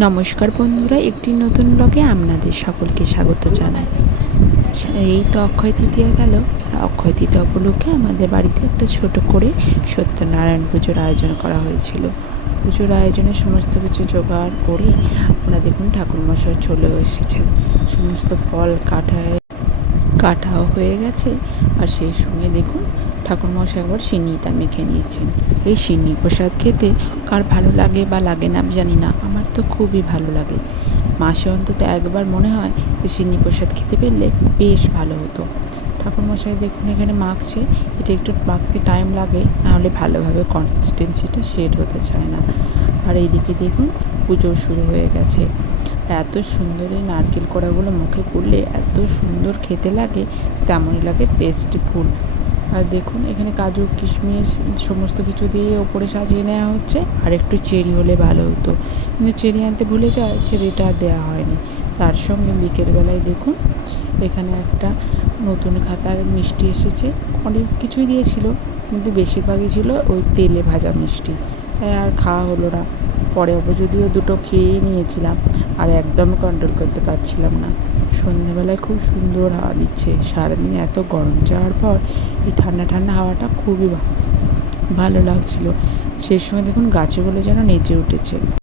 নমস্কার বন্ধুরা, একটি নতুন ব্লগে আপনাদের সকলকে স্বাগত জানাই। এই তো অক্ষয় তৃতীয়া গেল। অক্ষয় তৃতীয়া উপলক্ষে আমাদের বাড়িতে একটা ছোট করে সত্যনারায়ণ পুজোর আয়োজন করা হয়েছিল। পুজোর আয়োজনে সমস্ত কিছু জোগাড় করে আপনারা দেখুন ঠাকুরমশাই চলে এসেছেন। সমস্ত ফল কাটাও হয়ে গেছে, আর সেই সঙ্গে দেখুন ঠাকুরমশাই একবার সিন্নিটা মেখে নিয়েছেন। এই সিন্নি প্রসাদ খেতে কার ভালো লাগে বা লাগে না জানি না, আমার তো খুবই ভালো লাগে। মাসে অন্তত একবার মনে হয় যে সিন্নি প্রসাদ খেতে পারলে বেশ ভালো হতো। ঠাকুরমশাই দেখুন এখানে মাখছে, এটা একটু মাখতে টাইম লাগে, নাহলে ভালোভাবে কনসিস্টেন্সিটা সেট হতে চায় না। আর এইদিকে দেখুন পুজো শুরু হয়ে গেছে। এত সুন্দর এই নারকেল কোড়াগুলো মুখে পড়লে এত সুন্দর খেতে লাগে, তেমনই লাগে টেস্টিফুল। আর দেখুন এখানে কাজু কিশমিশ সমস্ত কিছু দিয়ে ওপরে সাজিয়ে নেওয়া হচ্ছে। আর একটু চেরি হলে ভালো হতো, কিন্তু চেরি আনতে ভুলে যায়, চেরিটা আর দেওয়া হয়নি। তার সঙ্গে বিকেলবেলায় দেখুন এখানে একটা নতুন খাতার মিষ্টি এসেছে। অনেক কিছুই দিয়েছিল, কিন্তু বেশিরভাগই ছিল ওই তেলে ভাজা মিষ্টি, তাই আর খাওয়া হলো না। পরে যদিও দুটো খেয়েই নিয়েছিলাম, আর একদম কন্ট্রোল করতে পারছিলাম না। সন্ধ্যেবেলায় খুব সুন্দর হাওয়া দিচ্ছে। সারাদিন এত গরম যাওয়ার পর এই ঠান্ডা ঠান্ডা হাওয়াটা খুবই ভালো লাগছিল। সেই সময় দেখুন গাছগুলো যেন নেচে উঠেছে।